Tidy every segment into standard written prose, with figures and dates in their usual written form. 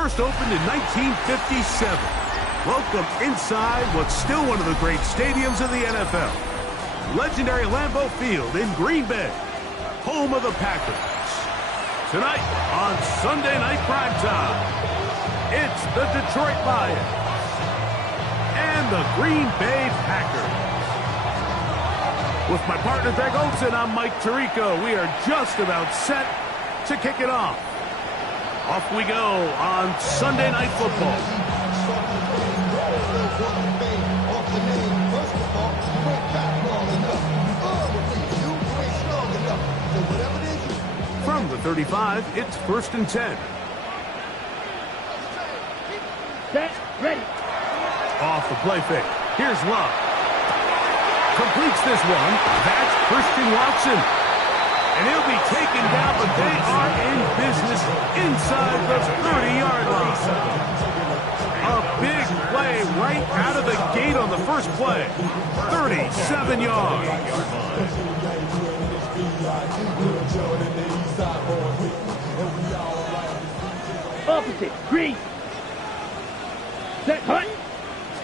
first opened in 1957. Welcome inside what's still one of the great stadiums of the NFL. Legendary Lambeau Field in Green Bay, home of the Packers. Tonight on Sunday Night Primetime, it's the Detroit Lions and the Green Bay Packers. With my partner Greg Olsen, I'm Mike Tirico. We are just about set to kick it off. Off we go on Sunday Night Football. From the 35, it's 1st and 10. Set, ready. Off the play fake. Here's Love. Completes this one. That's Christian Watson. And he'll be taken down, but they are in business inside the 30-yard line. A big play right out of the gate on the first play. 37 yards. Opposite, green. Set, hut.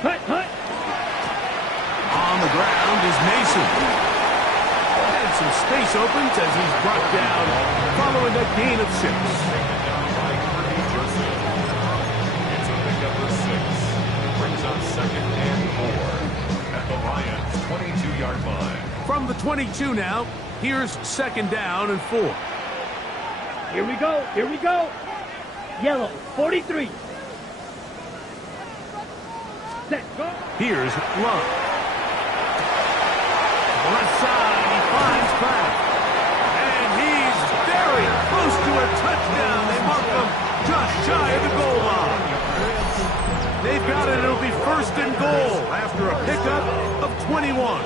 Hut, hut. On the ground is Mason. And some space opens as he's brought down following a gain of 6. It's a pickup of 6. Brings up 2nd and 4 at the Lions' 22-yard line. From the 22 now, here's 2nd down and 4. Here we go, here we go. Yellow, 43. Set, go. Here's Love. Left side, he finds Kraft. And he's very close to a touchdown. They mark him just shy of the goal line. They've got it. It'll be 1st and goal after a pickup of 21.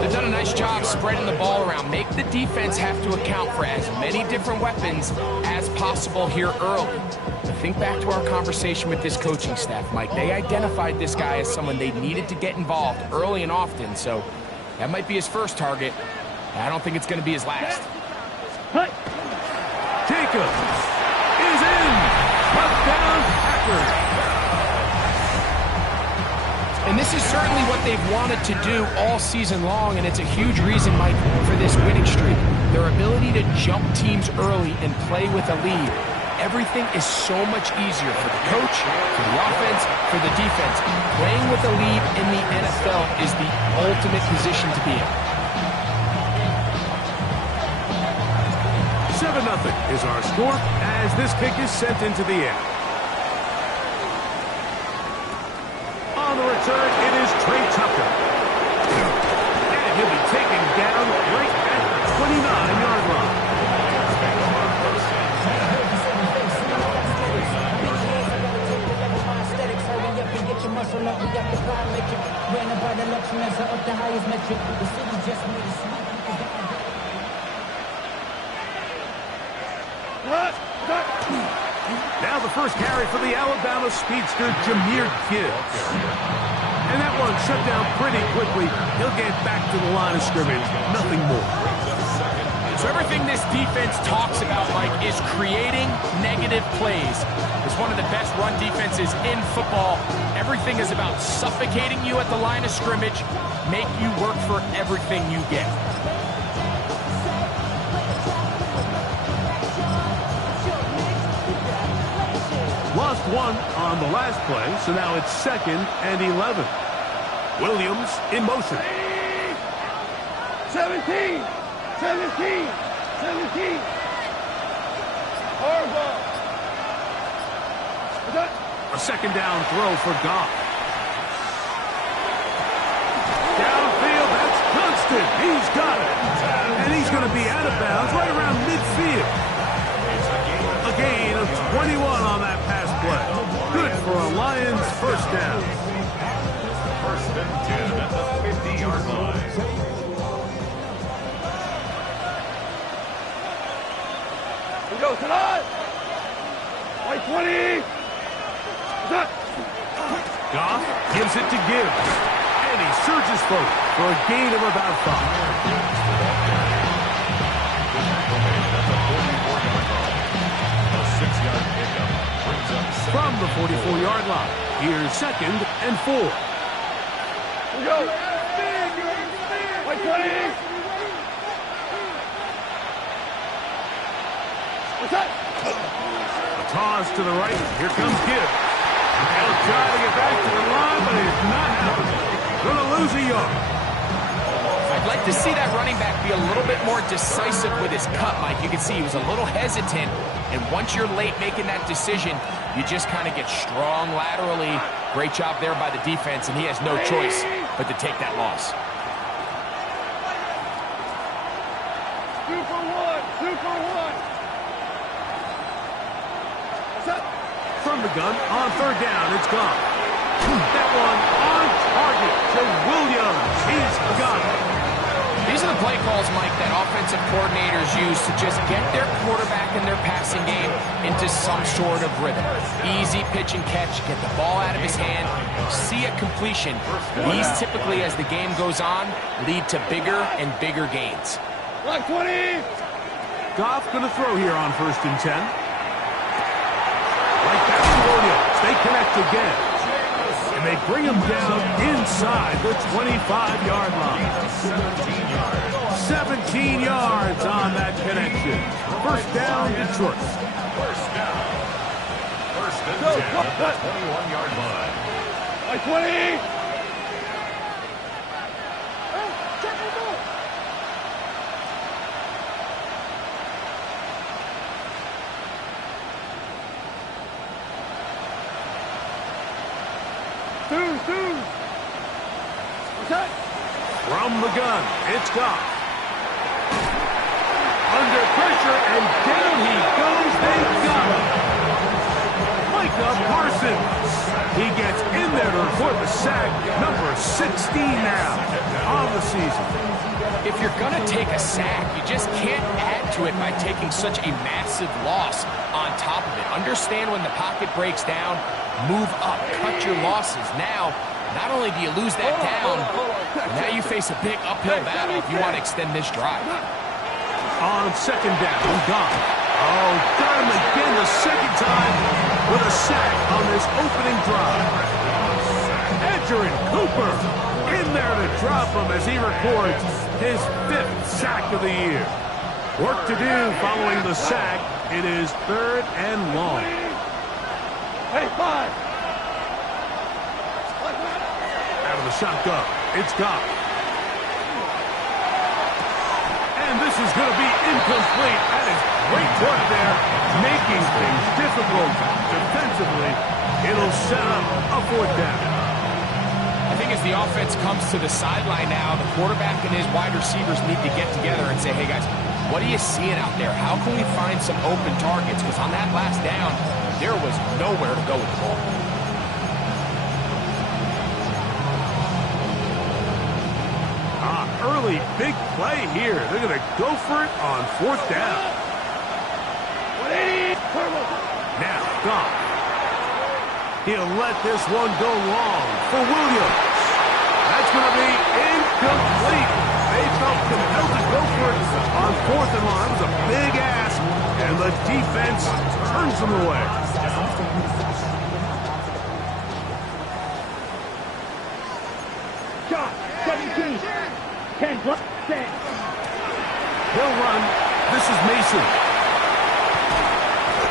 They've done a nice job spreading the ball around. Make the defense have to account for as many different weapons as possible here early. Think back to our conversation with this coaching staff, Mike. They identified this guy as someone they needed to get involved early and often, so that might be his first target. I don't think it's going to be his last. Jacobs is in. Touchdown, Packers. And this is certainly what they've wanted to do all season long, and it's a huge reason, Mike, for this winning streak. Their ability to jump teams early and play with a lead. Everything is so much easier for the coach, for the offense, for the defense. Playing with a lead in the NFL is the ultimate position to be in. 7-0 is our score as this kick is sent into the air. On the return, it is Trey Tucker. And he'll be taken down right at the 29-yard line. Now the first carry for the Alabama speedster, Jahmyr Gibbs. And that one shut down pretty quickly. He'll get back to the line of scrimmage. Nothing more. So everything this defense talks about, Mike, is creating negative plays. It's one of the best run defenses in football. Everything is about suffocating you at the line of scrimmage, make you work for everything you get. Lost one on the last play, so now it's 2nd and 11. Williams in motion. 17. 17. 17. Horrible. A 2nd down throw for Goff. Downfield, that's Johnston. He's got it. And he's going to be out of bounds right around midfield. A gain of 21 on that pass play. Good for a Lions first down. 1st and 10 at the 50-yard line. We go, tonight. White 20. Goff gives it to Gibbs. And he surges forward for a gain of about 5. A 6-yard pickup. 24-yard line. Here's 2nd and 4. Here we go. Like 20. What's that? A toss to the right. Here comes Gibbs. He'll try to get back to the line, but it's not happening. Going to lose a yard. I'd like to see that running back be a little bit more decisive with his cut, Mike. You can see he was a little hesitant, and once you're late making that decision, you just kind of get strong laterally. Great job there by the defense, and he has no choice but to take that loss. 2 for 1. 2 for 1. From the gun, on 3rd down, it's gone. That one on target to Williams. He's got it. These are the play calls, Mike, that offensive coordinators use to just get their quarterback and their passing game into some sort of rhythm. Easy pitch and catch, get the ball out of his hand, see a completion. These typically, as the game goes on, lead to bigger and bigger gains. Like 20. Goff going to throw here on 1st and 10. Right back to Williams. They connect again. And they bring him down inside the 25-yard line. 17 yards on that connection. 1st down, Detroit. 1st and 10 at the 21-yard line. Like 20. From the gun, it's Goff. Under pressure, and down he goes. They got him. Micah Parsons. He gets in there to report the sack. Number 16 now on the season. If you're going to take a sack, you just can't add to it by taking such a massive loss on top of it. Understand when the pocket breaks down, move up, cut your losses. Now, not only do you lose that down, now you face a big uphill battle if you want to extend this drive. On 2nd down, Goff. Oh, got him again the 2nd time with a sack on this opening drive. Edgerrin Cooper in there to drop him as he records his 5th sack of the year. Work to do following the sack. It is 3rd and long. Hey, 5. The shotgun. It's Goff. And this is going to be incomplete. That is great work there, making things difficult defensively. It'll set up a 4th down. I think as the offense comes to the sideline now, the quarterback and his wide receivers need to get together and say, hey, guys, what are you seeing out there? How can we find some open targets? Because on that last down, there was nowhere to go with the ball. Early big play here. They're going to go for it on 4th down. Now, Goff. He'll let this one go long for Williams. That's going to be incomplete. They felt compelled to go for it on 4th and long. It was a big ask, and the defense turns them away. Shot, 17. 10 plus 10. He'll run. This is Mason.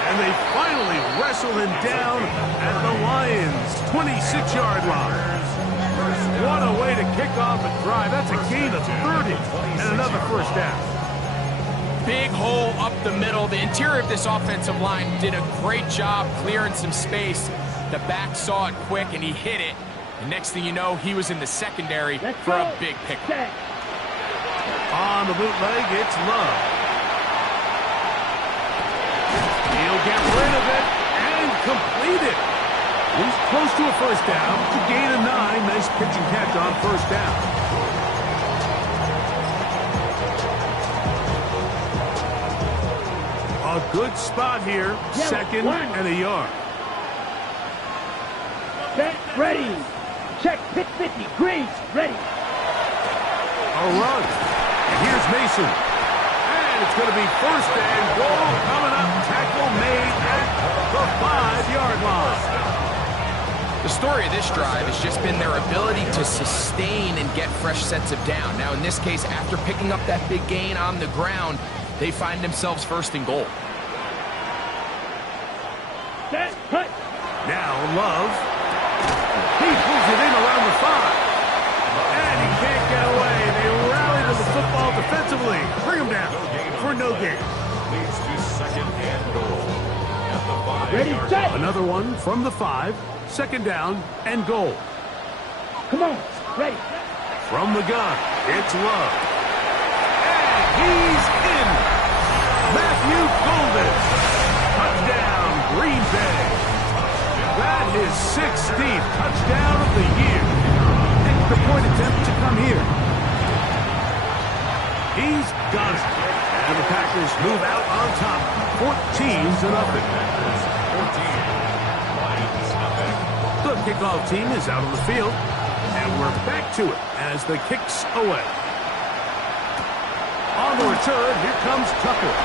And they finally wrestle him down at the Lions' 26-yard line. What a way to kick off a drive. That's a gain of 30 and another 1st down. Big hole up the middle. The interior of this offensive line did a great job clearing some space. The back saw it quick, and he hit it. And next thing you know, he was in the secondary for a big pickup. On the bootleg, it's Love. He'll get rid of it and complete it. He's close to a 1st down. To gain of 9. Nice pitch and catch on 1st down. A good spot here. 2nd and a yard. Set, ready. Check, pit 50. Green, ready. A run. And here's Mason. And it's going to be 1st and goal coming up. Tackle made at the 5-yard line. story of this drive has just been their ability to sustain and get fresh sets of down. Now, in this case, after picking up that big gain on the ground, they find themselves first and goal. Set, cut. Now Love. He pulls it in around the 5. And he can't get away. They rally to the football defensively. Bring him down for no gain. Leads to second and goal at the 5. Ready, set. Another one from the 5. Second down and goal. Come on, ready. From the gun, it's Love. And he's in. Matthew Golden. Touchdown, Green Bay. That is 16th touchdown of the year. Extra point attempt to come here. He's got it. And the Packers move out on top, 14-0. 14. Lions nothing. The kickoff team is out on the field. And we're back to it as the kick's away. On the return, here comes Tucker.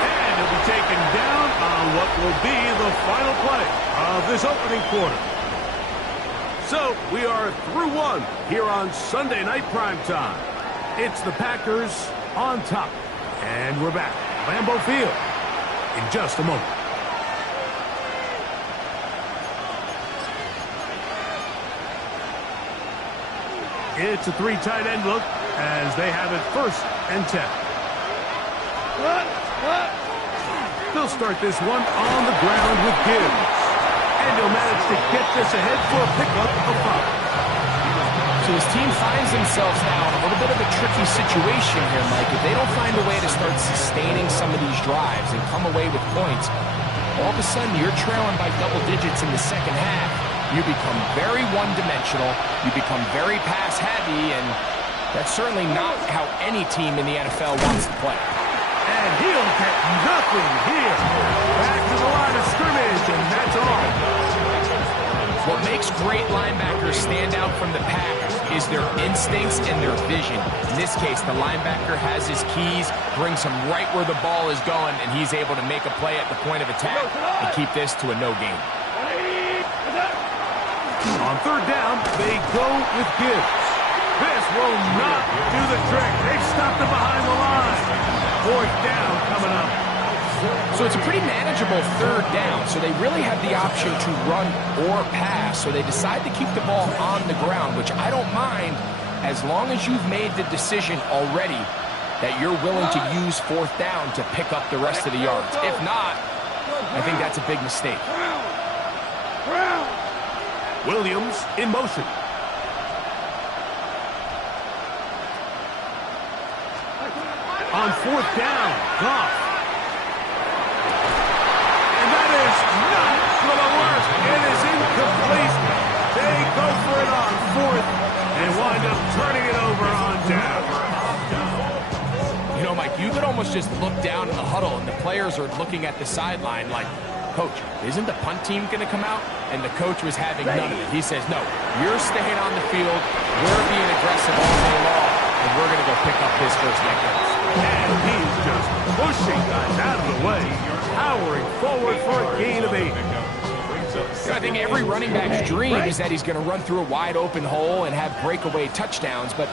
And he'll be taken down on what will be the final play of this opening quarter. So, we are through one here on Sunday Night Primetime. It's the Packers on top. And we're back. Lambeau Field in just a moment. It's a 3 tight end look as they have it first and 10. They'll start this one on the ground with Gibbs. And he'll manage to get this ahead for a pickup of 5. So his team finds themselves now in a little bit of a tricky situation here, Mike. If they don't find a way to start sustaining some of these drives and come away with points, all of a sudden you're trailing by double digits in the second half. You become very one-dimensional, you become very pass-heavy, and that's certainly not how any team in the NFL wants to play. And he'll get nothing here. Back to the line of scrimmage, and that's all. What makes great linebackers stand out from the pack is their instincts and their vision. In this case, the linebacker has his keys, brings him right where the ball is going, and he's able to make a play at the point of attack and keep this to a no gain. On third down, they go with Gibbs. This will not do the trick. They've stopped him behind the line. Fourth down coming up. So it's a pretty manageable third down, so they really have the option to run or pass, so they decide to keep the ball on the ground, which I don't mind as long as you've made the decision already that you're willing to use fourth down to pick up the rest of the yards. If not, I think that's a big mistake. Williams in motion. On fourth down, Goff. And that is not going to work. It is incomplete. They go for it on fourth and wind up turning it over on down. You know, Mike, you could almost just look down in the huddle and the players are looking at the sideline like, Coach, isn't the punt team going to come out? And the coach was having none of it. He says, no, you're staying on the field. We're being aggressive all day long, and we're going to go pick up this first down. And he's just pushing guys out of the way, powering forward for a gain of 8. I think every running back's dream is that he's going to run through a wide open hole and have breakaway touchdowns, but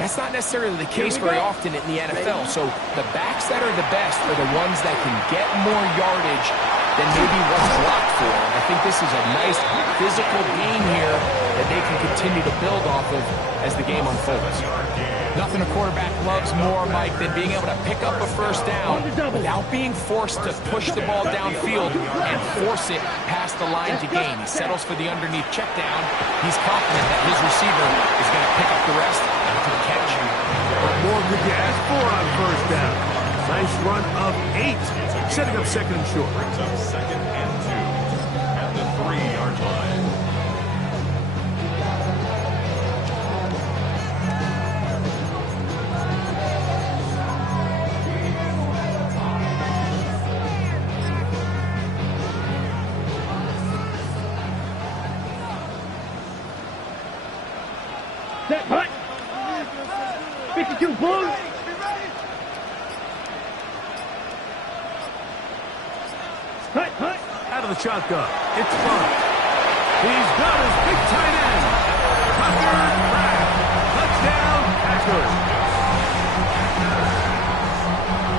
that's not necessarily the case very often in the NFL. So the backs that are the best are the ones that can get more yardage than maybe what's blocked for. And I think this is a nice physical gain here that they can continue to build off of as the game unfolds. Nothing a quarterback loves more, Mike, than being able to pick up a first down without being forced to push the ball downfield and force it past the line to gain. He settles for the underneath check down. He's confident that his receiver is going to pick up the rest after the catch. What more could you ask for on first down? Nice run of 8, setting up second and short. Brings up second and 2 at the 3-yard line. Set, hut. 52 Blues. Out of the shotgun. It's fun. He's got his big tight end. Tucker Craft. Touchdown, Packers.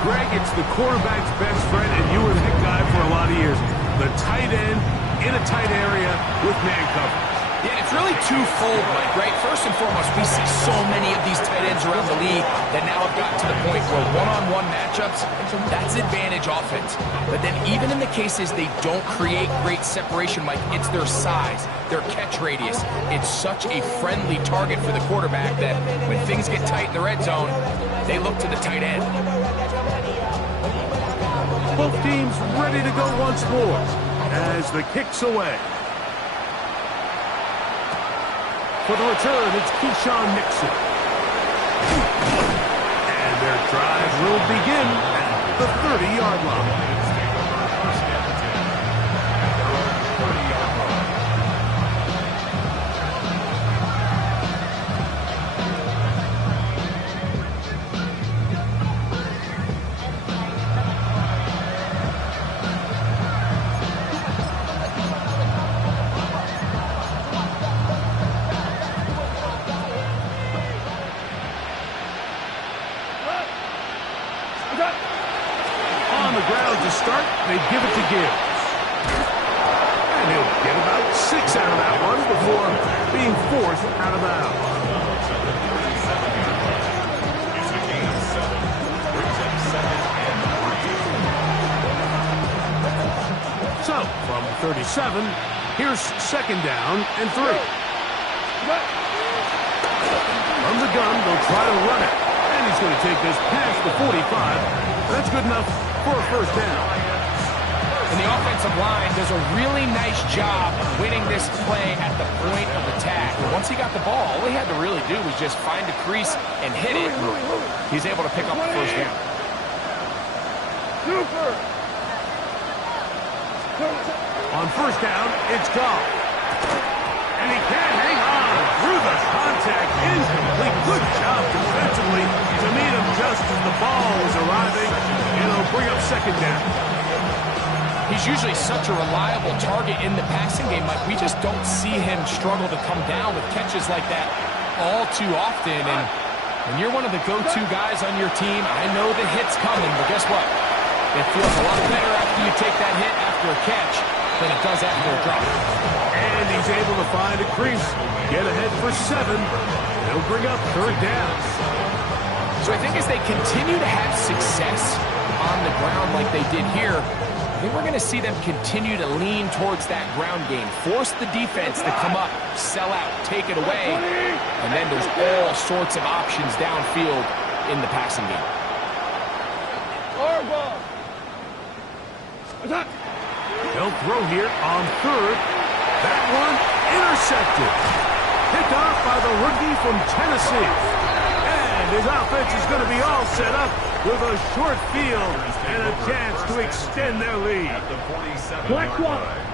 Greg, it's the quarterback's best friend, and you were that guy for a lot of years. The tight end in a tight area with man coverage. Yeah, it's really twofold, Mike, right? First and foremost, we see so many of these tight ends around the league that now have gotten to the point where one-on-one matchups, that's advantage offense. But then even in the cases they don't create great separation, Mike, it's their size, their catch radius. It's such a friendly target for the quarterback that when things get tight in the red zone, they look to the tight end. Both teams ready to go once more as the kick's away. For the return, it's Keyshawn Nixon. And their drive will begin at the 30-yard line. On the ground to start, they give it to Gibbs. And he'll get about 6 out of that one before being forced out of bounds. It's a gain of 7. Brings up 2nd and 3. So, from 37, here's 2nd down and 3. From the gun, they'll try to run it. And he's going to take this past the 45. That's good enough for a 1st down. And the offensive line does a really nice job winning this play at the point of attack. And once he got the ball, all he had to really do was just find a crease and hit it. He's able to pick up the 1st down. On 1st down, it's Goff. And he can't hang on through the contact. Incomplete. Good job defensively to meet him just as the ball was arriving. And it'll bring up 2nd down. He's usually such a reliable target in the passing game. Like, we just don't see him struggle to come down with catches like that all too often. And when you're one of the go-to guys on your team, I know the hit's coming, but guess what? It feels a lot better after you take that hit after a catch than it does after a drop. And he's able to find a crease. Get ahead for 7. They'll bring up 3rd down. So I think as they continue to have success on the ground like they did here, I think we're going to see them continue to lean towards that ground game. Force the defense to come up, sell out, take it away. And then there's all sorts of options downfield in the passing game. They'll throw here on 3rd. That one intercepted. Picked off by the rookie from Tennessee. And his offense is going to be all set up with a short field and a chance to extend their lead. At the 47-yard Black one. line.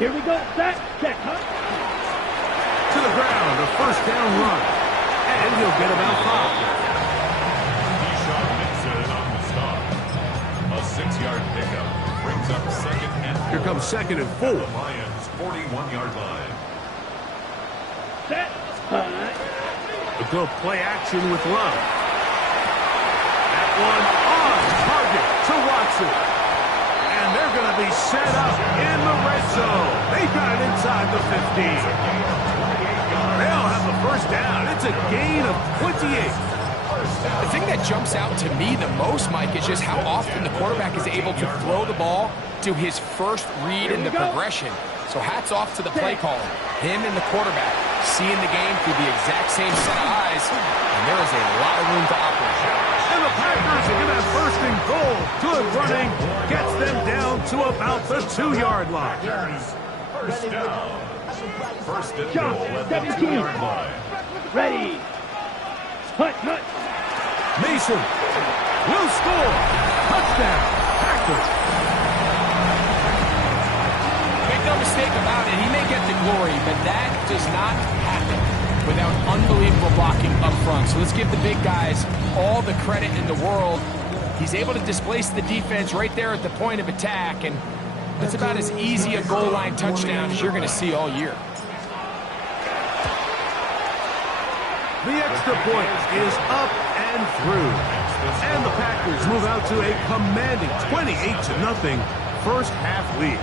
Here we go. Set. Check. Huh? To the ground, a 1st down run. And he'll get about 5. Keyshawn Nixon on the stop. A 6-yard pickup brings up 2nd and 4. Here comes 2nd and 4. The Lions' 41-yard line. Set. A good play action with Love. That one on target to Watson. And they're going to be set up in the red zone. They got it inside the 15. They'll have the 1st down. It's a gain of 28. The thing that jumps out to me the most, Mike, is just how often the quarterback is able to throw the ball to his first read in the progression. So hats off to the play caller. Him and the quarterback seeing the game through the exact same set of eyes, and there is a lot of room to operate. And the Packers are going to have 1st and goal. Good running gets them down to about the 2-yard line. 1st down. 1st and Shot. goal at the 17. 2-yard line. Ready. Hut. Mason will score. Touchdown, Packers. Make no mistake about it, he may get the glory, but that does not happen without unbelievable blocking up front. So let's give the big guys all the credit in the world. He's able to displace the defense right there at the point of attack, and It's about as easy a goal line touchdown as you're going to see all year. The extra point is up and through. And the Packers move out to a commanding 28-0 first half lead.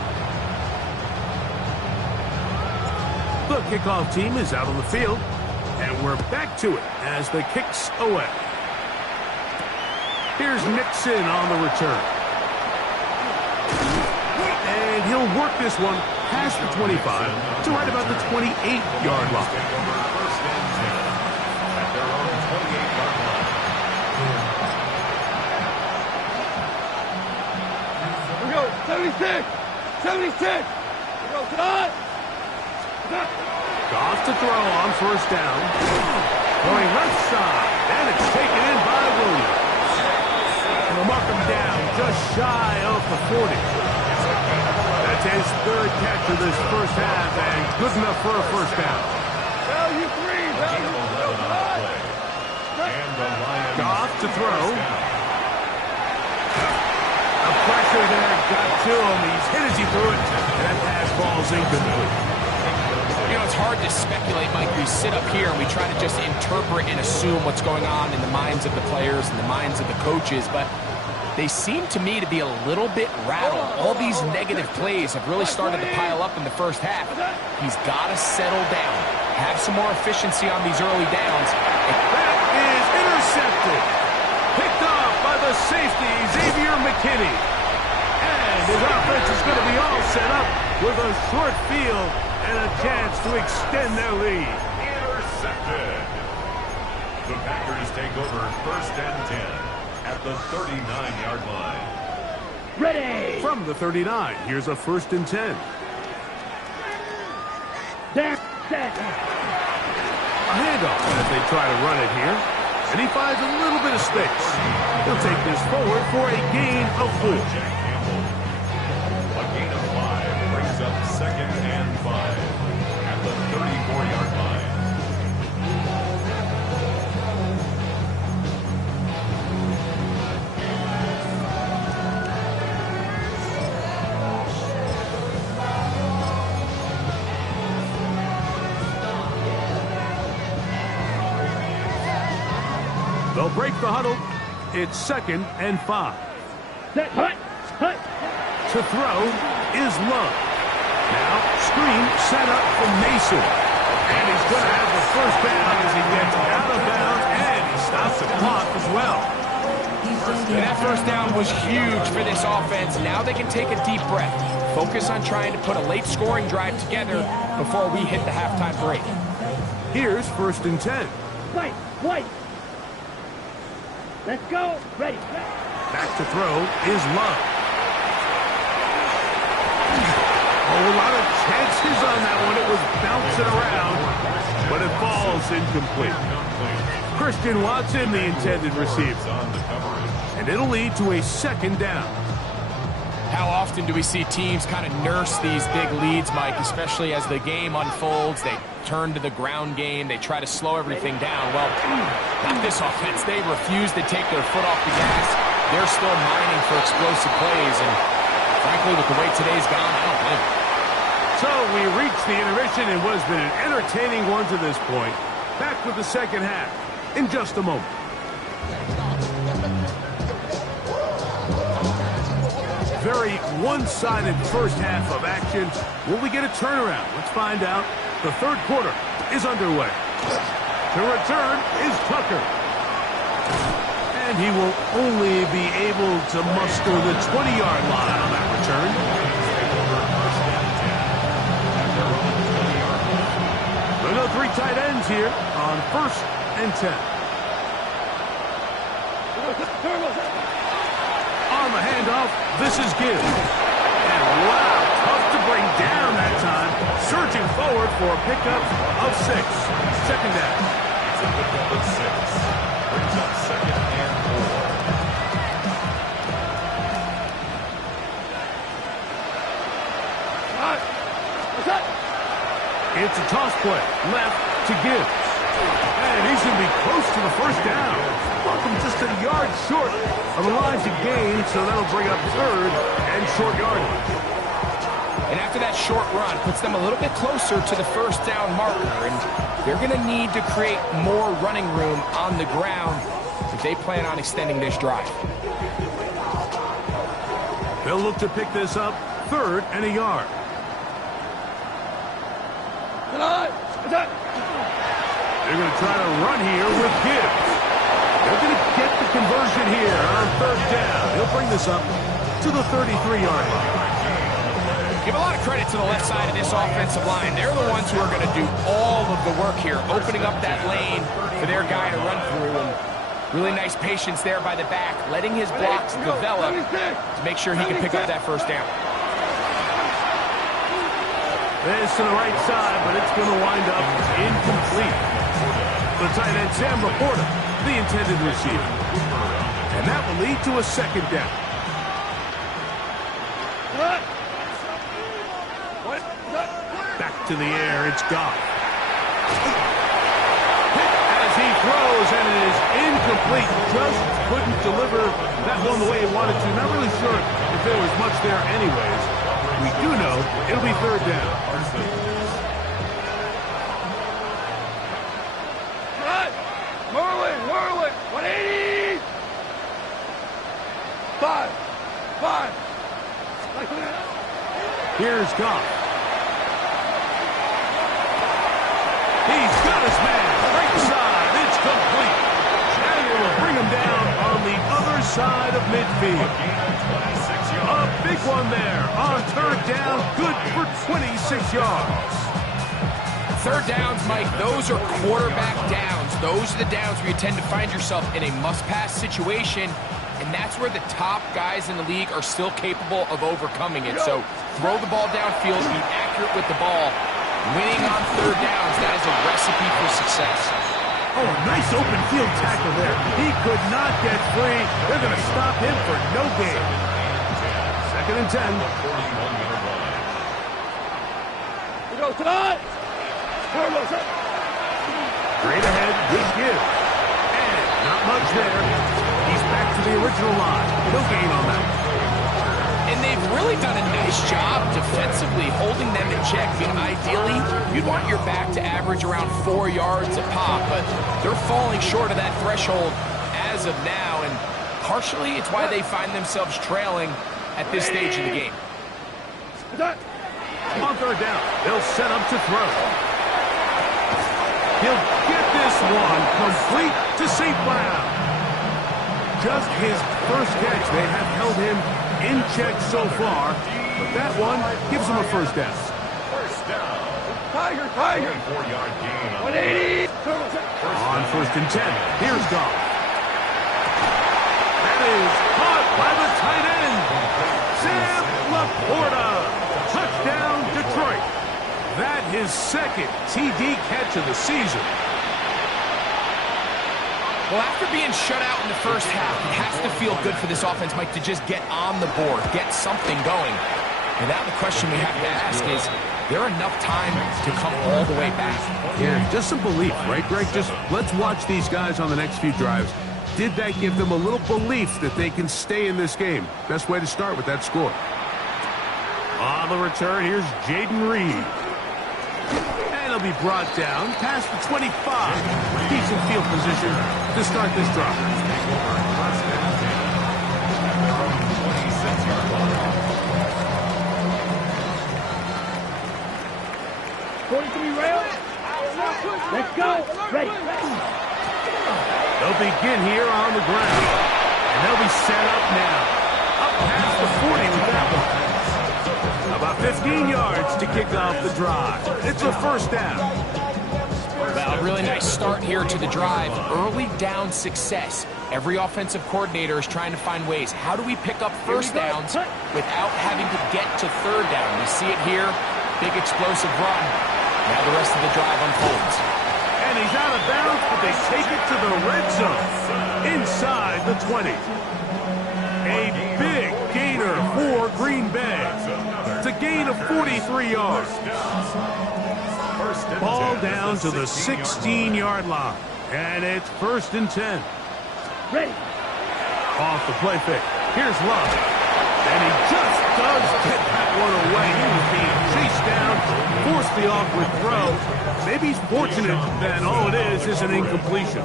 The kickoff team is out on the field, and we're back to it as the kick's away. Here's Nixon on the return. And he'll work this one past the 25 to right about the 28-yard line. Here we go, 76! 76! Here we go, tonight! Goff to throw on first down. Going left side, and it's taken in by Williams. And they'll mark him down just shy of the 40. That's his third catch of this first half, and good enough for a first down. Value 3! Value 3! Goff to throw. The pressure there got to him. He's hit as he threw it, and that pass ball's incomplete. You know, it's hard to speculate, Mike. We sit up here and we try to just interpret and assume what's going on in the minds of the players and the minds of the coaches, but they seem to me to be a little bit rattled. All these negative plays have really started to pile up in the first half. He's got to settle down, have some more efficiency on these early downs. That is intercepted. Picked off by the safety, Xavier McKinney. And his offense is going to be all set up with a short field and a chance to extend their lead. Intercepted. The Packers take over first and 10 at the 39-yard line. Ready! From the 39, here's a first and 10. There, set! A handoff as they try to run it here. And he finds a little bit of space. He'll take this forward for a gain of 4. Jack Campbell. A gain of 5 brings up second and 5 at the 34-yard line. They'll break the huddle. It's second and 5. Set, hut, hut! To throw is Love. Now, screen set up for Mason. And he's going to have the first down as he gets out of bounds, and he stops the clock as well. And that first down was huge for this offense. Now they can take a deep breath. Focus on trying to put a late scoring drive together before we hit the halftime break. Here's first and 10. White, white! Let's go! Ready, ready! Back to throw is Love. Oh, a lot of chances on that one. It was bouncing around, but it falls incomplete. Christian Watson, the intended receiver. And it'll lead to a second down. How often do we see teams kind of nurse these big leads, Mike, especially as the game unfolds? They turn to the ground game. They try to slow everything down. Well, not this offense. They refuse to take their foot off the gas. They're still mining for explosive plays, and frankly, with the way today's gone, I don't blame them. So we reach the intermission in what has been an entertaining one to this point. Back with the second half in just a moment. Very one-sided first half of action. Will we get a turnaround? Let's find out. The third quarter is underway. The return is Tucker. And he will only be able to muster the 20-yard line on that return. There are 3 tight ends here on first and 10. On the handoff, this is Gibbs. And wow, tough to bring down that time. Surging forward for a pickup of 6. Second down. It's a pickup of 6. Brings up second and 4. It's a toss play. Left to Gibbs. And he's going to be close to the first down. Welcome just a yard short of the line to gain, so that'll bring up third and short yardage. And after that short run, puts them a little bit closer to the first down marker. And they're going to need to create more running room on the ground if they plan on extending this drive. They'll look to pick this up 3rd and a yard. They're going to try to run here with Gibbs. They're going to get the conversion here on 3rd down. He'll bring this up to the 33-yard line. Give a lot of credit to the left side of this offensive line. They're the ones who are going to do all of the work here, opening up that lane for their guy to run through. And really nice patience there by the back, letting his blocks develop to make sure he can pick up that first down. This to the right side, but it's going to wind up incomplete. The tight end, Sam Laporta, the intended receiver. And that will lead to a 2nd down. Back to the air, it's Goff. As he throws, and it is incomplete. Just couldn't deliver that one the way he wanted to. Not really sure if there was much there anyways. We do know it'll be 3rd down. Whirling, 180! 5. Here's Goff. He's got his man. Right side. It's complete. And it will bring him down on the other side of midfield. A big one there on 3rd down. Good for 26 yards. 3rd downs, Mike, those are quarterback downs. Those are the downs where you tend to find yourself in a must-pass situation, and that's where the top guys in the league are still capable of overcoming it. So throw the ball downfield, be accurate with the ball. Winning on 3rd downs, that is a recipe for success. Oh, a nice open field tackle there. He could not get free. They're going to stop him for no gain. 2nd and 10. We go tonight. Straight ahead with Gibbs. And not much there. He's back to the original line. No gain on that. And they've really done a nice job defensively holding them in check. I mean, ideally, you'd want your back to average around 4 yards a pop, but they're falling short of that threshold as of now, and partially it's why they find themselves trailing at this stage of the game. On 3rd down, they'll set up to throw. He'll get this one complete to St. Brown. Just his first catch. They have held him in check so far, but that one gives him a 1st down. Tiger. 4-yard gain. 180. On 1st and 10, here's Goff. That is caught by the tight end, Sam Laporta. Touchdown, Detroit. That his 2nd TD catch of the season. Well, after being shut out in the first half, it has to feel good for this offense, Mike, to just get on the board, get something going. And now the question we have to ask is there enough time to come all the way back? Yeah, just some belief, right, Greg? Just let's watch these guys on the next few drives. Did that give them a little belief that they can stay in this game? Best way to start with that score. On the return, here's Jaden Reed. And he'll be brought down past the 25. Decent field position to start this drive. 43 rails. Let's go. Ready. They'll begin here on the ground. And they'll be set up now. Up past the 40 with that one. About 15 yards to kick off the drive. It's a 1st down. Well, a really nice start here to the drive. Early down success. Every offensive coordinator is trying to find ways. How do we pick up 1st downs without having to get to 3rd down? We see it here. Big explosive run. Now the rest of the drive unfolds. And he's out of bounds, but they take it to the red zone. Inside the 20. A big gainer for Green Bay. It's a gain of 43 yards. Ball down to the 16-yard line. And it's 1st and 10. Ready. Off the play fake. Here's Love. And he just does get that one away. He was being chased down, forced the awkward throw. Maybe he's fortunate that all it is an incompletion.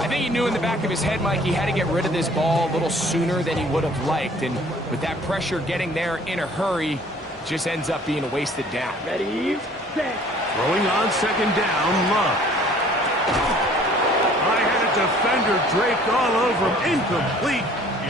I think he knew in the back of his head, Mike, he had to get rid of this ball a little sooner than he would have liked. And with that pressure getting there in a hurry, just ends up being a wasted down. Ready, set. Throwing on second down, Love. I had a defender draped all over him. Incomplete.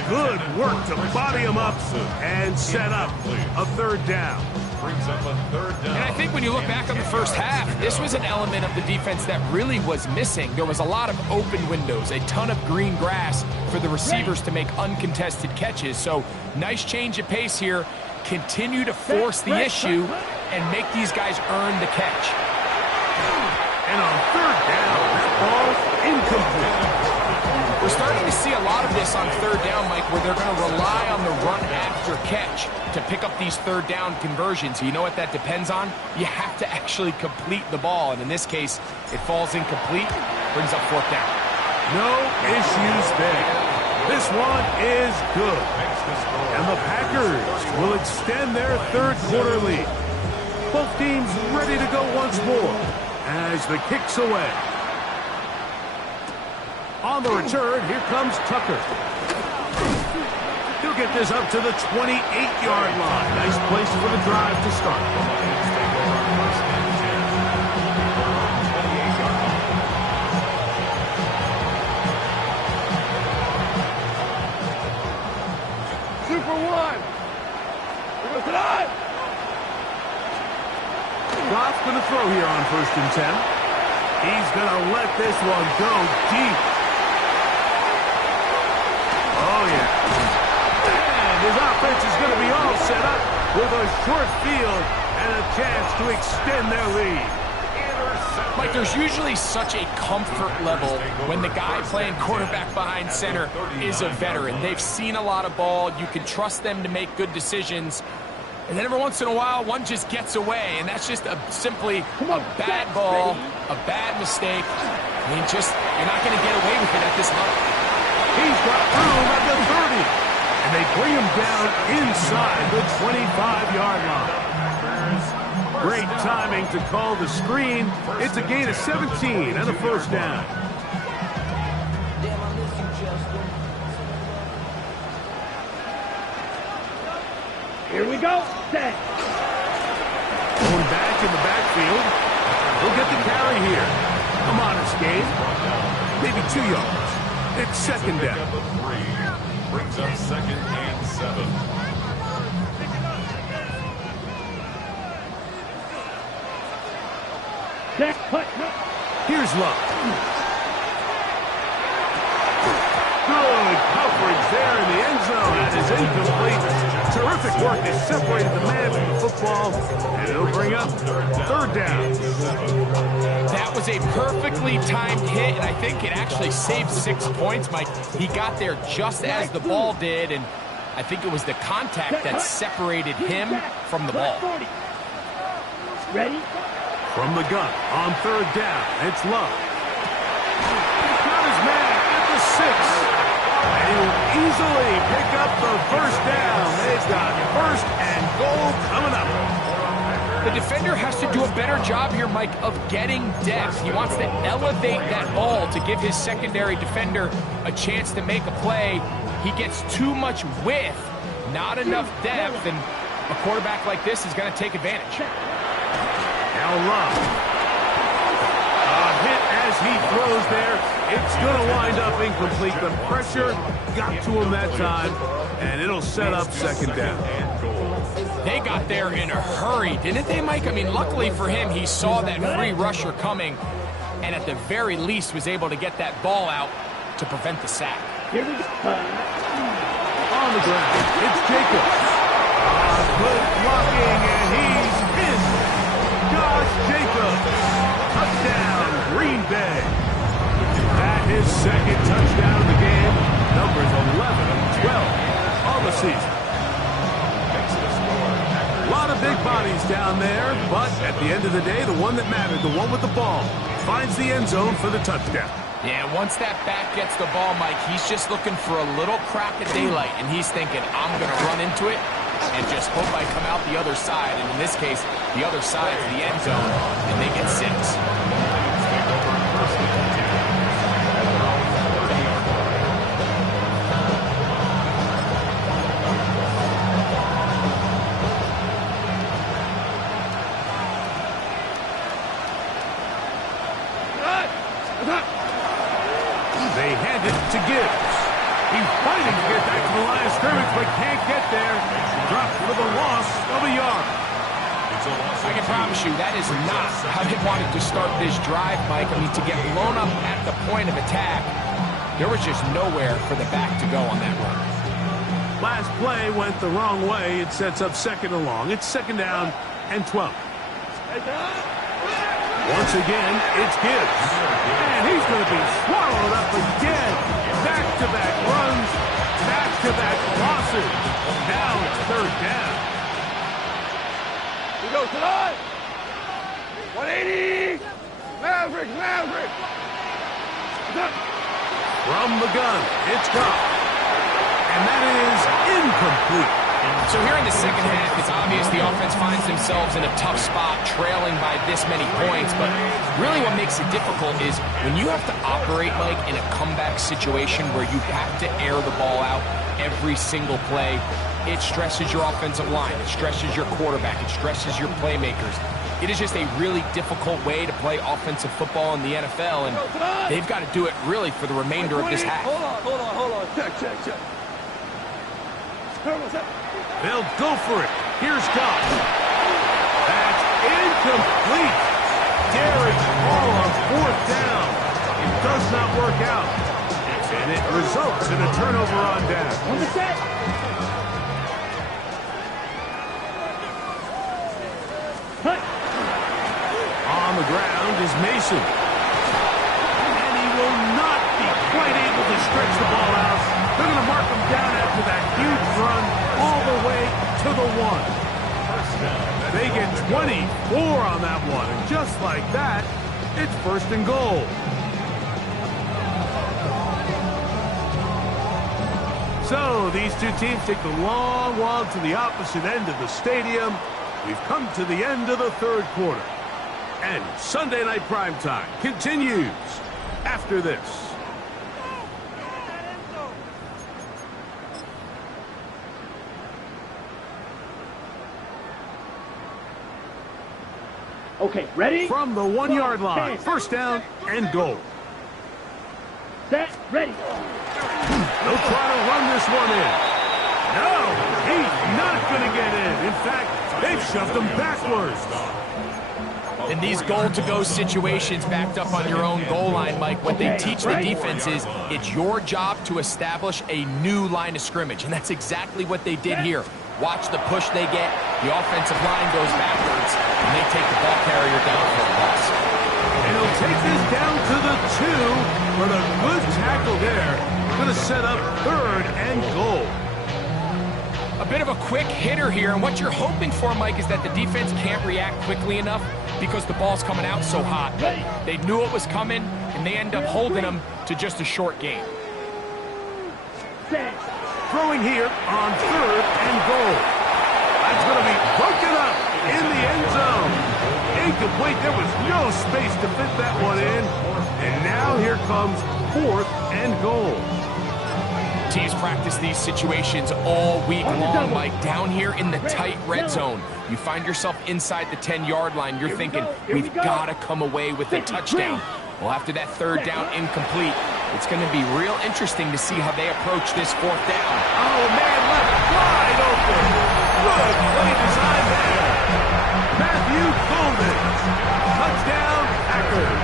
Good work to body him up and set up a third down. Brings up a third down. And I think when you look back on the first half, this was an element of the defense that really was missing. There was a lot of open windows, a ton of green grass for the receivers to make uncontested catches. So nice change of pace here. Continue to force the issue and make these guys earn the catch. And on third down, that ball's incomplete. We're starting to see a lot of this on third down, Mike, where they're going to rely on the run after catch to pick up these third down conversions. You know what that depends on? You have to actually complete the ball, and in this case, it falls incomplete, brings up fourth down. No issues there. This one is good. And the Packers will extend their third quarter lead. Both teams ready to go once more as the kick's away. On the return, here comes Tucker. He'll get this up to the 28-yard line. Nice place for the drive to start. Super one. Here goes the line. Goff's going to throw here on 1st and 10. He's going to let this one go deep. Oh, yeah. And his offense is going to be all set up with a short field and a chance to extend their lead. Mike, there's usually such a comfort level when the guy playing quarterback behind center is a veteran. They've seen a lot of ball. You can trust them to make good decisions. And then every once in a while, one just gets away, and that's just simply a bad ball, a bad mistake. I mean, you're not going to get away with it at this level. He's got room at the 30. And they bring him down inside the 25-yard line. Great timing to call the screen. It's a gain of 17 and a first down. Here we go. Set. Going back in the backfield. He'll get the carry here. Come on, escape. Maybe 2 yards. It's second down. Brings up 2nd and 7. Set. Put. Here's Luck. Good coverage there in the end zone. That is incomplete. Terrific work. They separated the man from the football, and it'll bring up third down. That was a perfectly timed hit, and I think it actually saved 6 points, Mike. He got there just as the ball did, and I think it was the contact that separated him from the ball. Ready? From the gun on third down, it's Love. Got his man at the 6. And he'll easily pick up the first down. They've got 1st and goal coming up. The defender has to do a better job here, Mike, of getting depth. He wants to elevate that ball to give his secondary defender a chance to make a play. He gets too much width, not enough depth, and a quarterback like this is going to take advantage. Now Love. A hit as he throws there. It's going to wind up incomplete. The pressure got to him that time, and it'll set up second down. They got there in a hurry, didn't they, Mike? I mean, luckily for him, he saw that free rusher coming, and at the very least was able to get that ball out to prevent the sack. Here we go. On the ground, it's Jacobs. Good blocking, and he's in. Josh Jacobs. Touchdown, Green Bay. That is second touchdown of the game. Numbers 11 of 12 on the season. A lot of big bodies down there, but at the end of the day, the one that mattered, the one with the ball, finds the end zone for the touchdown. Yeah, once that back gets the ball, Mike, he's just looking for a little crack of daylight, and he's thinking, I'm going to run into it and just hope I come out the other side. And in this case, the other side is the end zone, and they get 6. They hand it to Gibbs. He's fighting to get back to the line of scrimmage, but can't get there. Dropped for the loss of a yard. I can promise you that is not how they wanted to start this drive, Mike. I mean, to get blown up at the point of attack, there was just nowhere for the back to go on that run. Last play went the wrong way. It sets up 2nd and long. It's 2nd down and 12. Once again, it's Gibbs. And he's going to be swallowed up again. Back-to-back runs, back-to-back losses. Now it's 3rd down. He goes tonight. 180. Maverick. From the gun, it's gone. And that is incomplete. So here in the second half, it's obvious the offense finds themselves in a tough spot, trailing by this many points. But really what makes it difficult is when you have to operate, Mike, in a comeback situation where you have to air the ball out every single play, it stresses your offensive line, it stresses your quarterback, it stresses your playmakers. It is just a really difficult way to play offensive football in the NFL, and they've got to do it really for the remainder of this half. Hold on. Check. They'll go for it. Here's Goff. That's incomplete. Derek Hall on 4th down. It does not work out. And it results in a turnover on down. On the set. Cut. On the ground is Mason. And he will not be quite able to stretch the ball out. They're going to mark him down after that huge run all the way to the 1. They get 24 on that one. And just like that, it's 1st and goal. So these two teams take the long walk to the opposite end of the stadium. We've come to the end of the 3rd quarter. And Sunday Night Primetime continues after this. Okay, ready? From the 1-yard line, 1st down and goal. Set, ready. They'll try to run this one in. No, he's not going to get in. In fact, they've shoved him backwards. In these goal-to-go situations backed up on your own goal line, Mike, what they teach the defense is it's your job to establish a new line of scrimmage, and that's exactly what they did here. Watch the push they get. The offensive line goes backwards, and they take the ball carrier down for a loss. And he'll take this down to the 2, but a good tackle there. Going to set up 3rd and goal. A bit of a quick hitter here, and what you're hoping for, Mike, is that the defense can't react quickly enough because the ball's coming out so hot. They knew it was coming, and they end up holding them to just a short game. Throwing here on 3rd and goal. That's going to be broken up in the end zone. Incomplete. There was no space to fit that one in. And now here comes 4th and goal. Teams practice these situations all week long, Mike. Down here in the tight red zone, you find yourself inside the 10-yard line. You're thinking, we've got to come away with a touchdown. Well, after that 3rd down incomplete, it's going to be real interesting to see how they approach this 4th down. Oh, man, left wide open. Good play design there. Matthew Golden. Touchdown, Packers.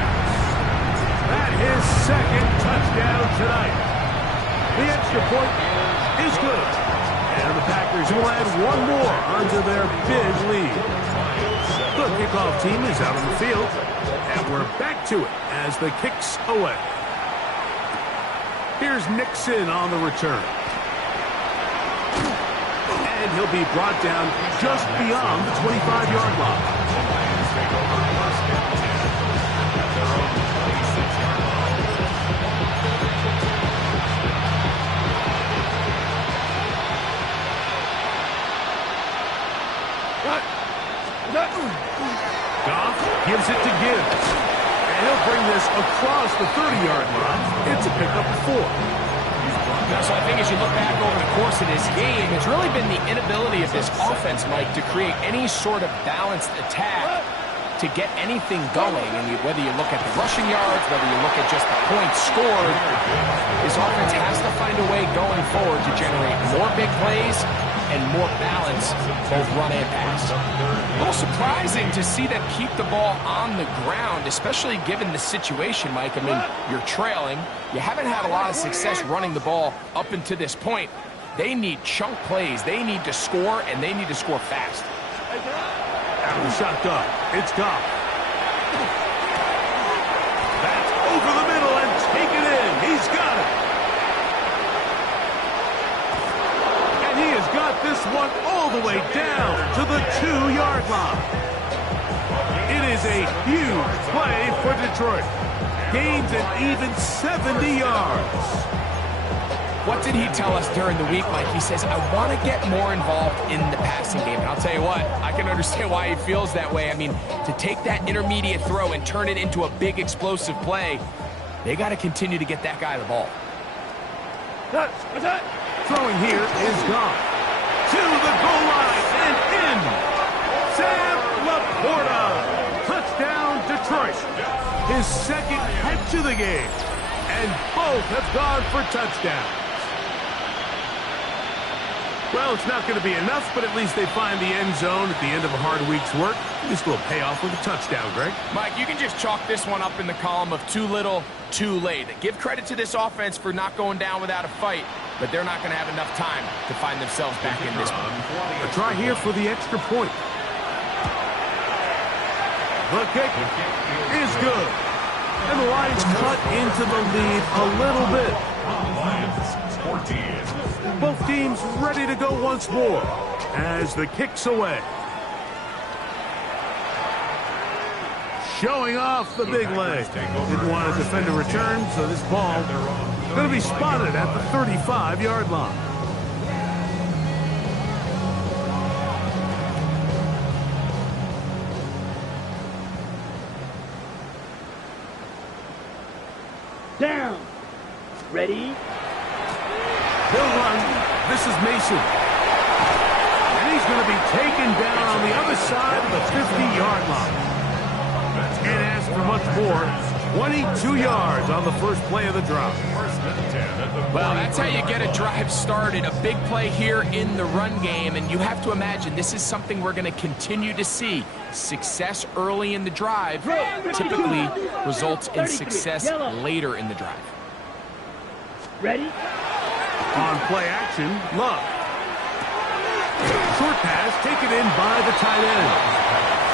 That is 2nd touchdown tonight. The extra point is good. And the Packers will add one more onto their big lead. The kickoff team is out on the field. And we're back to it as the kick's away. Here's Nixon on the return. And he'll be brought down just beyond the 25-yard line. Goff gives it to Gibbs. And he'll bring this across the 30-yard line. It's a pickup of 4. So I think as you look back over the course of this game, it's really been the inability of this offense, Mike, to create any sort of balanced attack to get anything going. And whether you look at the rushing yards, whether you look at just the points scored, this offense has to find a way going forward to generate more big plays and more balance, both run and pass. A little surprising to see them keep the ball on the ground, especially given the situation, Mike. I mean, you're trailing. You haven't had a lot of success running the ball up until this point. They need chunk plays. They need to score, and they need to score fast. Out of the shotgun, it's Goff. That's over the middle and taken in. He's got it. And he has got this one all the way down to the 2-yard line. It is a huge play for Detroit. Gains an even 70 yards. What did he tell us during the week, Mike? He says, I want to get more involved in the passing game. And I'll tell you what, I can understand why he feels that way. I mean, to take that intermediate throw and turn it into a big explosive play, they got to continue to get that guy the ball. Throwing here is Goff. To the goal line and in. Sam Laporta. Touchdown, Detroit. His second catch of the game. And both have gone for touchdowns. Well, it's not going to be enough, but at least they find the end zone at the end of a hard week's work. This will pay off with a touchdown, Greg. Mike, you can just chalk this one up in the column of too little, too late. Give credit to this offense for not going down without a fight, but they're not going to have enough time to find themselves back in this one. A try here for the extra point. The kick is good. And the Lions cut into the lead a little bit. Lions 14. Both teams ready to go once more as the kick's away. Showing off the big leg. Didn't want to defend a return, so this ball going to be spotted at the 35-yard line. Down. Ready? They'll run. This is Mason. And he's going to be taken down on the other side of the 50-yard line. Can't ask for much more. 22 yards on the first play of the drive. Well, that's how you get a drive started. A big play here in the run game, and you have to imagine this is something we're going to continue to see. Success early in the drive typically results in success later in the drive. Ready? On play action, Love. Short pass taken in by the tight end.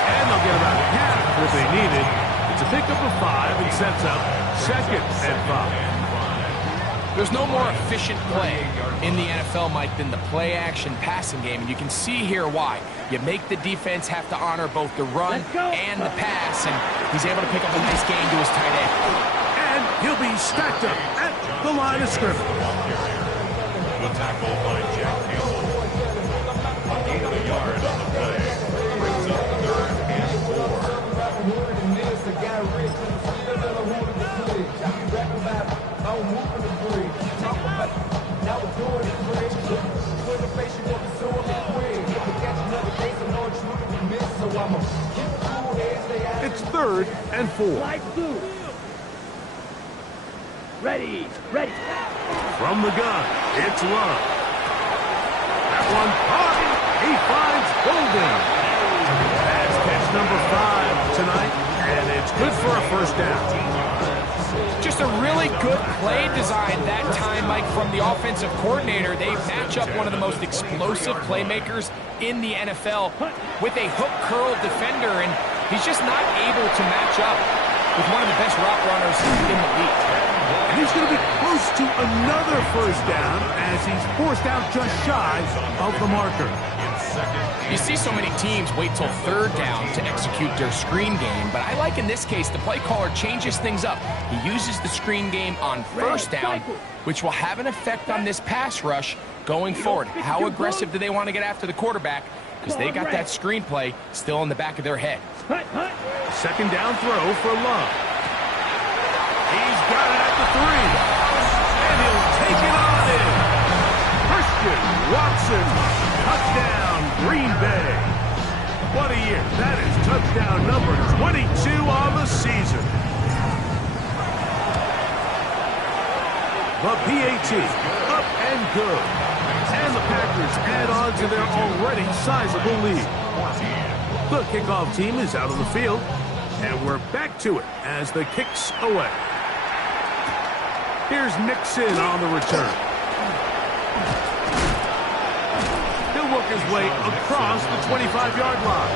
And they'll get about half what they needed. It's a pickup of 5 and sets up 2nd and 5. There's no more efficient play in the NFL, Mike, than the play-action passing game. And you can see here why. You make the defense have to honor both the run and the pass. And he's able to pick up a nice gain to his tight end. And he'll be stacked up at the line of scrimmage. The tackle by Jack Campbell. A gain of a yard on the play. Brings up 3rd and 4. It's 3rd and 4. Life blue. Ready. Ready. From the gun, it's Love. That one caught. He finds Golden. That's catch number 5 tonight, and it's good for a first down. Just a really good play design that time, Mike, from the offensive coordinator. They match up one of the most explosive playmakers in the NFL with a hook curl defender, and he's just not able to match up with one of the best route runners in the league. And he's going to be goes to another first down as he's forced out just shy of the marker. You see so many teams wait till third down to execute their screen game, but I like in this case the play caller changes things up. He uses the screen game on first down, which will have an effect on this pass rush going forward. How aggressive do they want to get after the quarterback? Because they got that screen play still in the back of their head. Second down throw for Love. He's got it at the 3. And he'll take it on in. Christian Watson. Touchdown, Green Bay. What a year. That is touchdown number 22 on the season. The PAT, up and good. And the Packers add on to their already sizable lead. The kickoff team is out of the field, and we're back to it as the kick's away. Here's Nixon on the return. He'll work his way across the 25-yard line.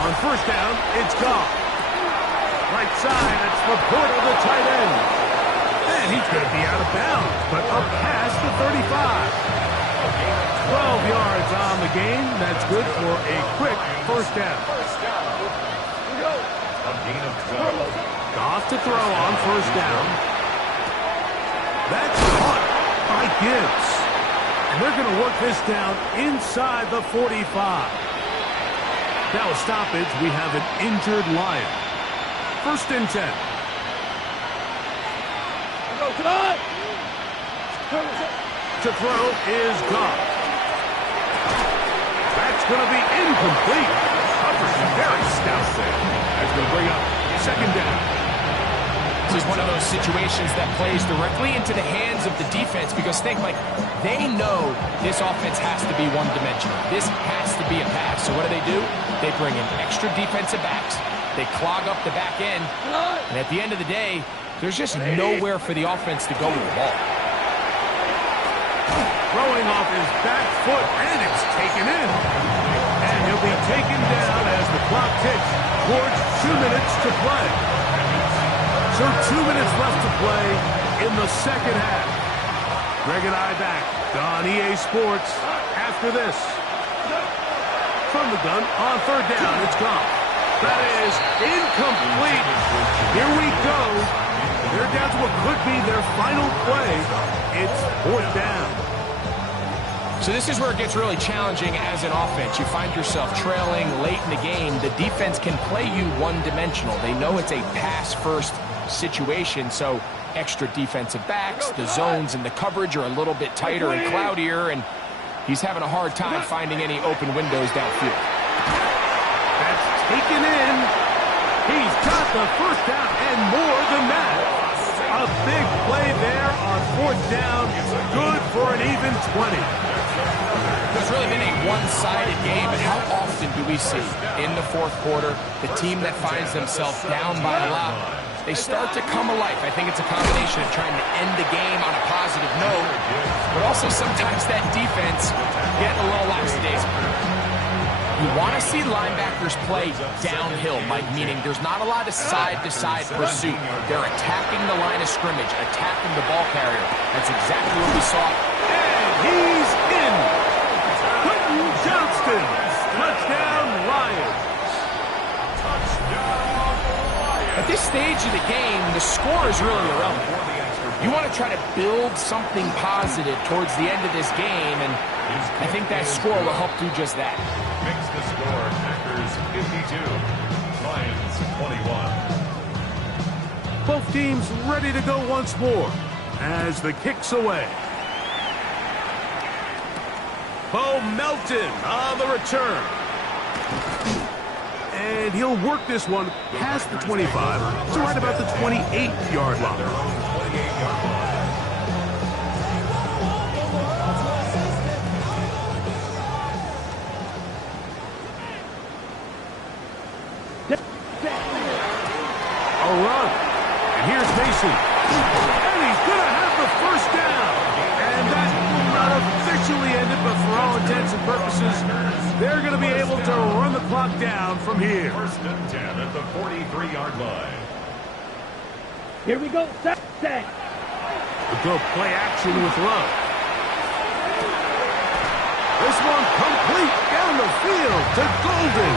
On first down, it's gone. Right side, it's the point of the tight end. And he's going to be out of bounds, but up past the 35. 12 yards on the game. That's good for a quick first down. A gain of 12. Goff to throw on first down. That's caught by Gibbs. And they're going to work this down inside the 45. Now a stoppage, we have an injured Lion. First and 10. To throw is Goff. That's going to be incomplete. Covers very stout. That's going to bring up second down. This is one of those situations that plays directly into the hands of the defense because think, like, they know this offense has to be one-dimensional. This has to be a pass. So what do? They bring in extra defensive backs. They clog up the back end. And at the end of the day, there's just nowhere for the offense to go with the ball. Throwing off his back foot, and it's taken in. And he'll be taken down as the clock ticks towards 2 minutes to play. So 2 minutes left to play in the second half. Greg and I back on EA Sports after this. From the gun, on third down, it's gone. That is incomplete. Here we go. They're down to what could be their final play. It's fourth down. So this is where it gets really challenging as an offense. You find yourself trailing late in the game. The defense can play you one-dimensional. They know it's a pass-first situation, so extra defensive backs, the zones and the coverage are a little bit tighter and cloudier, and he's having a hard time finding any open windows downfield. That's taken in. He's got the first down and more than that. A big play there on fourth down. Good for an even 20. It's really been a one-sided game, and how often do we see in the fourth quarter the team that finds themselves down by a lot, they start to come alive. I think it's a combination of trying to end the game on a positive note, but also sometimes that defense getting a little lackadaisical. You want to see linebackers play downhill, Mike, meaning there's not a lot of side-to-side pursuit. They're attacking the line of scrimmage, attacking the ball carrier. That's exactly what we saw. And he's in. Quentin Johnston. Touchdown, Lions. At this stage of the game, the score is really irrelevant. You want to try to build something positive towards the end of this game, and I think that score will help do just that. Makes the score Packers 52, Lions 21. Both teams ready to go once more as the kick's away. Bo Melton on the return. And he'll work this one past the 25 to right about the 28-yard line. A run. And here's Mason. And he's going to have the first down. And that will not have purposes, they're going to be able to run the clock down from here. First and 10 at the 43-yard line. Here we go. Set. We'll go play action with Love. This one complete down the field to Golden.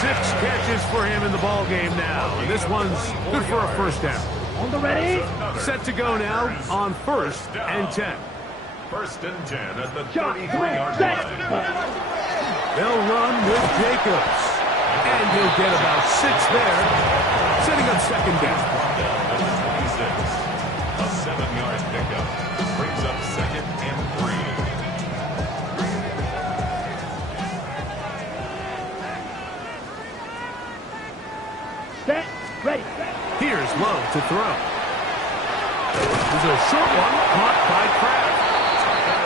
6 catches for him in the ball game now. And this one's good for a first down. On the ready. Set to go now on 1st and 10. First and 10 at the Shot. 33-yard Set. line. They'll run with Jacobs. And he'll get about 6 there, setting up second down. Brought down to the 26. A 7-yard pickup. Brings up second and 3. Set. Ready. Here's Lowe to throw. There's a short one caught by Kraft.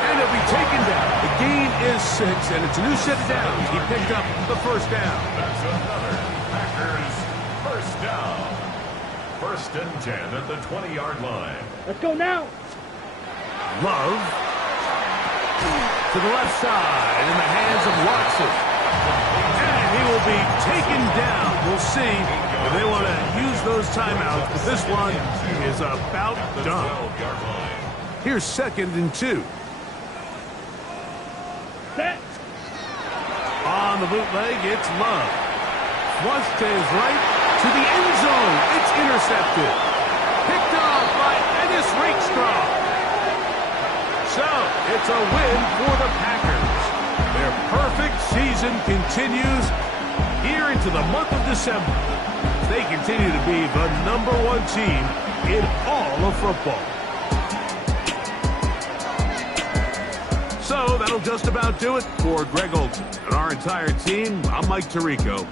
And he'll be taken down. The gain is 6, and it's a new set of downs. He picked up the first down. That's another Packers first down. First and 10 at the 20-yard line. Let's go now. Love to the left side in the hands of Watson. And he will be taken down. We'll see if they want to use those timeouts, but this one is about done. 12-yard line. Here's 2nd and 2. Set. On the bootleg, it's Love. Flushed to his right to the end zone. It's intercepted. Picked off by Ennis Rakestraw. So, it's a win for the Packers. Their perfect season continues here into the month of December. They continue to be the #1 team in all of football. So that'll just about do it for Greg Olson and our entire team. I'm Mike Tirico.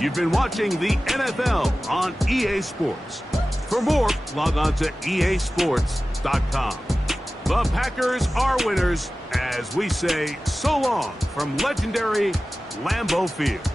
You've been watching the NFL on EA Sports. For more, log on to easports.com. The Packers are winners as we say so long from legendary Lambeau Field.